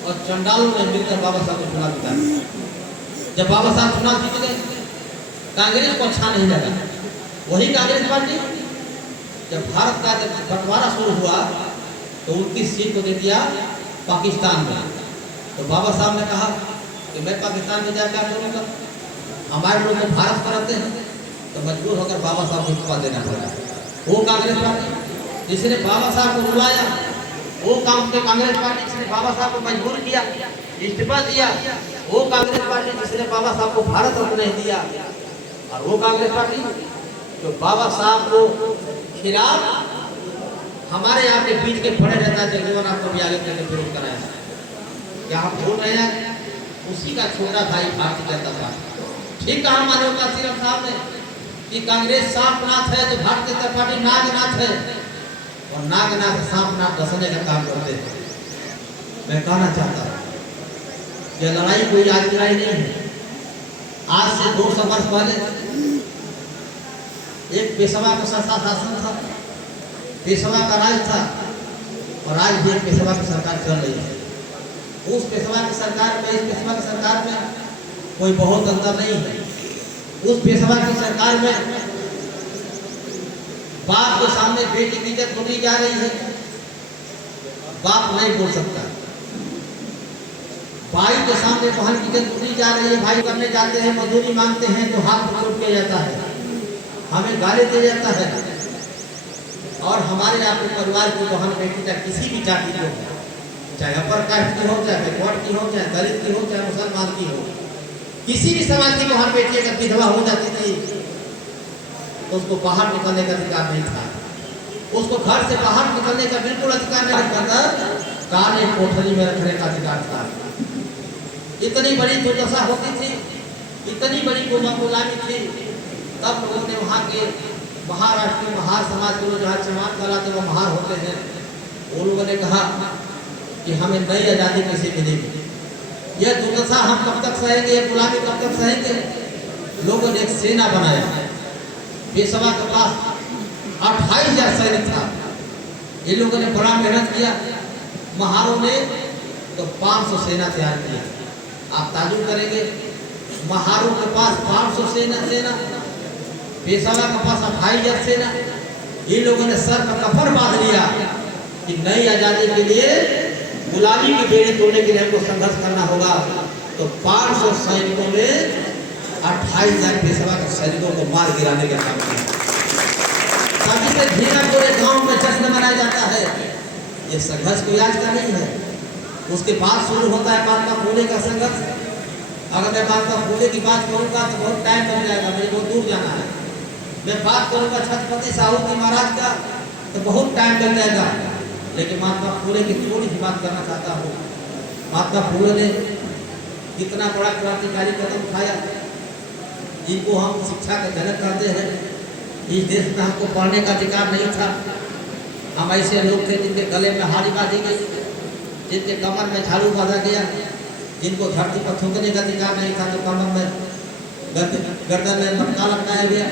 और चंडालों ने मिलकर बाबा साहब को चुनाव जिता दिया। जब बाबा साहब चुनाव जीत गए, कांग्रेस को अच्छा नहीं लगा। वही कांग्रेस पार्टी जब भारत का जब बंटवारा शुरू हुआ तो उनकी सीट को दे दिया पाकिस्तान में। तो बाबा साहब ने कहा कि मैं पाकिस्तान में जाकर क्या करूँगा, हमारे लोग तो भारत में रहते हैं। तो मजबूर होकर बाबा साहब को इस्तीफा देना पड़ा। वो कांग्रेस पार्टी जिसने बाबा साहब को रुलाया, वो काम के कांग्रेस पार्टी जिसने बाबा साहब को मजबूर किया, इस्तीफा दिया, वो कांग्रेस पार्टी जिसने बाबा साहब को भारत रत्न नहीं दिया, और वो कांग्रेस पार्टी जो बाबा साहब को खिलाफ हमारे यहाँ के बीच के बड़े नेता जगजीवन आपको भी आगे करके विरोध कराया। क्या हम भूल रहे हैं? उसी का छोटा भाई भारतीय जनता पार्टी। ठीक कहा माननीय काशीराम साहब ने कि कांग्रेस सांपनाथ है तो भारतीय जनता पार्टी नागनाथ है, और नागनाथ सांपनाथ डसने का काम करते हैं। मैं कहना चाहता हूँ यह लड़ाई कोई आज की लड़ाई नहीं है। आज से 200 वर्ष पहले एक पेशवा का शासन था, पेशवा का राज था, और आज भी एक पेशवा की सरकार चल रही है। उस पेशवा की सरकार में इस पेशवा की सरकार में कोई बहुत अंतर नहीं है। उस पेशवा की सरकार में बाप के सामने बेटी की इज्जत लूटी जा रही है, बाप नहीं बोल सकता। भाई के सामने बहन की इज्जत लूटी जा रही है। भाई करने जाते हैं, मजदूरी मांगते हैं तो हाथ पकड़ किया जाता है, हमें गाली दिया जाता है। और हमारे यहाँ के परिवार की बहन बेटी चाहे किसी भी जाति की हो, चाहे अपर कास्ट की हो, चाहे बैकवर्ड की हो, चाहे दलित की हो, चाहे मुसलमान की हो, किसी भी समाज की बहन बेटी अगर विधवा हो जाती थी तो उसको बाहर निकलने का अधिकार नहीं था। उसको घर से बाहर निकलने का बिल्कुल अधिकार नहीं था, काले कोठरी में रखने का अधिकार था। इतनी बड़ी दुर्दशा होती थी, इतनी बड़ी गुलामी थी। तब लोगों ने वहाँ के महाराष्ट्र में महार समाज के लोग जहाँ चमार कहलाते वो महार होते हैं, वो लोगों ने कहा कि हमें नई आज़ादी कैसे मिलेगी, यह दुर्दशा हम कब तक सहेंगे, यह गुलामी कब तक सहेंगे। लोगों ने एक सेना बनाया। पेशवा के पास 28,000 सैनिक था। ये लोगों ने बड़ा मेहनत किया। महारों ने तो 500 सेना तैयार किया। आप ताजुब करेंगे, महारों के पास 500 सेना, पेशवा के पास 28,000 सेना। ये लोगों ने सर पर कफन बांध लिया कि नई आज़ादी के लिए, गुलामी की बेड़ी तोड़ने के लिए हमको संघर्ष करना होगा। तो 500 सैनिकों ने 28,000 पेशवा के सैनिकों को मार गिराने का काम किया। तभी से धीरे पूरे गांव में जश्न मनाया जाता है। ये संघर्ष कोई आज का नहीं है। उसके बाद शुरू होता है महात्मा फूले का संघर्ष। अगर मैं महात्मा फूले की बात करूँगा तो बहुत टाइम लग जाएगा, मुझे बहुत दूर जाना है। मैं बात करूँगा छत्रपति साहू जी महाराज का तो बहुत टाइम लग जाएगा, लेकिन महात्मा फूले की थोड़ी सी बात करना चाहता हूँ। महात्मा फूले ने कितना बड़ा क्रांतिकारी कदम उठाया, जिनको हम शिक्षा का जनक कहते हैं। इस देश में हमको पढ़ने का अधिकार नहीं था। हम ऐसे लोग थे जिनके गले में हाड़ी बांधी गई, जिनके कमर में झाड़ू बांधा गया, जिनको धरती पर थूकने का अधिकार नहीं था, तो कमर में गर्दन में मटका लटकाया गया।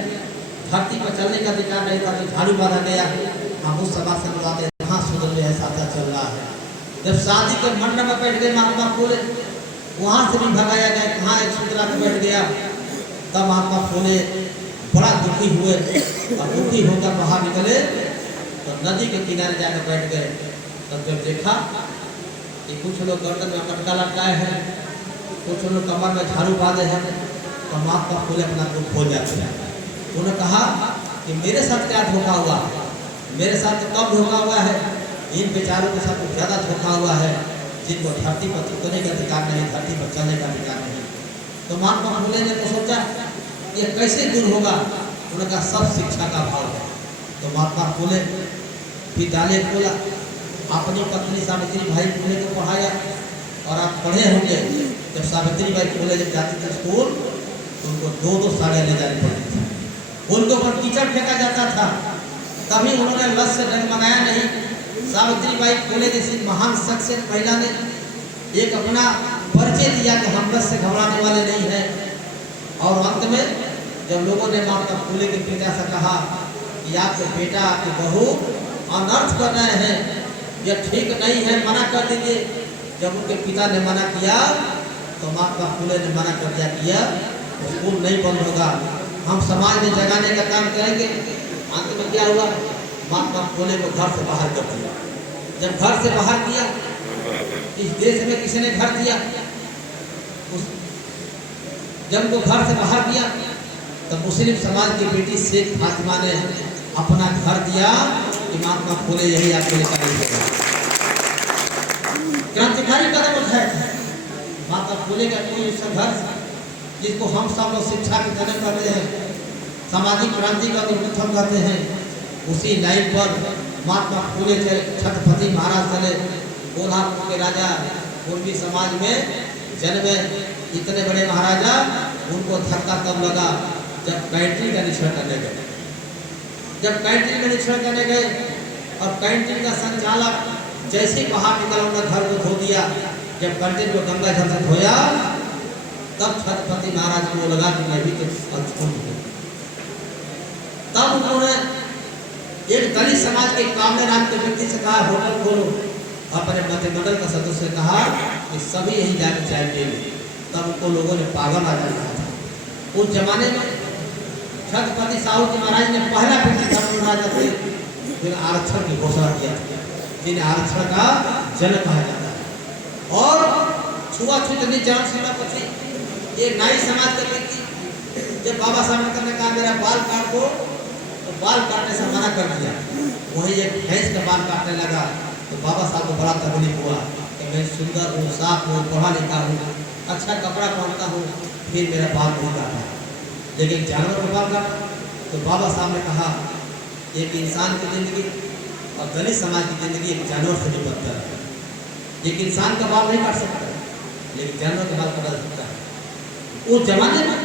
धरती पर चलने का अधिकार नहीं था, तो झाड़ू बांधा गया। हम उस समाज से बुलाते हैं कहाँ सुधर में ऐसा चल रहा है। जब शादी के मंडप में बैठ गए महात्मा फूले, वहाँ से भी भगाया गया, कहाँ एक सूत्रा में बैठ गया। तब महात्मा फूले बड़ा दुखी हुए, और दुखी होकर बाहर निकले तो नदी के किनारे जाकर बैठ गए। तब जब देखा कि कुछ लोग गर्दन में मटका लटकाए हैं, कुछ लोग कमर में झाड़ू बांधे हैं, तो महात्मा फूले अपना दुख खोल जाते हैं। उन्होंने कहा कि मेरे साथ क्या धोखा हुआ, मेरे साथ कब धोखा हुआ है, इन बेचारों के साथ ज़्यादा धोखा हुआ है जिनको धरती पर थूकने का अधिकार नहीं, धरती पर चलने का अधिकार नहीं। तो महात्मा फूले ने तो सोचा ये कैसे दूर होगा। उन्होंने कहा सब शिक्षा का भाव है। तो महात्मा फूले विद्यालय खोला, अपनी पत्नी सावित्री बाई फूले को पढ़ाया। और आप पढ़े होंगे जब सावित्री बाई फूले जब जाती थी स्कूल तो उनको 2-2 साड़ियाँ ले जानी पड़ती थी, उनके ऊपर कीचड़ फेंका जाता था। कभी उन्होंने लत से डगमगाया नहीं। सावित्री बाई फूले जैसी महान शख्सियत महिला ने एक अपना परिचय दिया कि हम लत से घबराने वाले नहीं हैं। और अंत में जब लोगों ने महात्मा फूले के पिता से कहा कि आपके बेटा आपकी बहू अनर्थ कर रहे हैं, यह ठीक नहीं है, मना कर दीजिए, जब उनके पिता ने मना किया तो महात्मा फुले ने मना कर दिया कि यह स्कूल नहीं बंद होगा, हम समाज में जगाने का काम करेंगे। अंत में क्या हुआ, महात्मा फुले को घर से बाहर कर दिया। जब घर से बाहर किया, इस देश में किसी ने घर दिया, जब वो घर से बाहर किया तब मुस्लिम समाज की बेटी शेख फातिमा ने अपना घर दिया कि महात्मा फुले यही आपके लिए करेंगे। क्रांतिकारी कदम उठाया महात्मा फुले का कोई संघर्ष जिसको हम सब लोग शिक्षा के जनक कहते हैं, सामाजिक क्रांति का प्रथम कहते हैं, उसी लाइन पर महात्मा फुले चले, छत्रपति महाराज चले। कोल्हापुर के राजा पूर्वी समाज में जन्मे इतने बड़े महाराजा, उनको धक्का तब लगा जब कैंटीन का निरीक्षण करने गए। जब कैंटीन का निरीक्षण करने गए और कैंटीन का संचालक जैसे बाहर निकला उन्होंने घर को धो दिया। जब कैंटीन को गंगा जल से धोया तब छत्रपति महाराज को लगा कि मैं भी तो अछूत हूँ। तब उन्होंने एक दलित समाज के कामने नाम के व्यक्ति से कहा होटल खोलो। अपने मंत्रिमंडल का सदस्य से कहा कि सभी यही जाकर चाय पिएंगे। तब उनको लोगों ने पागल आ जाना था। उस जमाने में छत्रपति साहू जी महाराज ने पहला व्यक्ति राजा थे जिन्हें आरक्षण की घोषणा किया, जिन्हें आरक्षण का जनक कहा जाता है। और छुआछूत नहीं चरण सीमा पर थी। ये नाई समाज का व्यक्ति जब बाबा साहब अम्बेडकर ने कहा मेरा बाल काट दो, तो बाल काटने से मना कर दिया। वही एक भैंस का बाल काटने लगा तो बाबा साहब को बड़ा तकलीफ हुआ कि मैं सुंदर हूँ, साफ हूँ, पढ़ा लिखा हूँ, अच्छा कपड़ा पहनता हूँ, फिर मेरा बाल नहीं काटा, लेकिन जानवर का बाल काटा। तो बाबा साहब ने कहा एक इंसान की जिंदगी और दलित समाज की जिंदगी एक जानवर से भी बदतर है। एक इंसान का बाल नहीं काट सकता, लेकिन जानवर का बाल काटा जा सकता है। उस जमाने में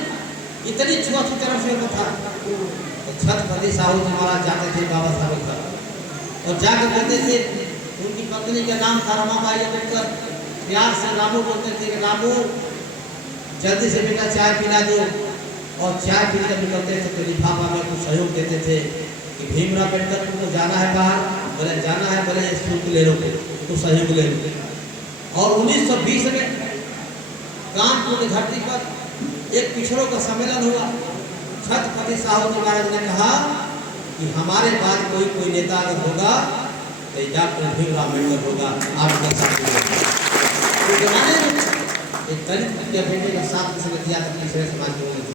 इतनी छुआछूत तरफ से था। तो छत्रपति साहू जी महाराज जाते थे बाबा साहब के घर और जाकर कहते थे, उनकी पत्नी का नाम था रमाबाई अम्बेडकर। प्यार से रामू बोलते थे कि रामू जल्दी से बेटा चाय पिला दो। और चाय पीकर निकलते थे तो लिफाफा में कुछ सहयोग देते थे कि भीमराव अम्बेडकर तुमको जाना है बाहर, बोले जाना है, बोले शुल्क ले लो, तो सहयोग ले लो। और 1920 में कानपुर की धरती पर एक पिछड़ों का सम्मेलन हुआ। छत्रपति साहू जी महाराज ने कहा कि हमारे बाद कोई नेता अगर होगा तो डॉक्टर भीमराव अम्बेडकर होगा। आपका एक दलित के बेटे का साथ किसी ने दिया था, तीसरे समाज के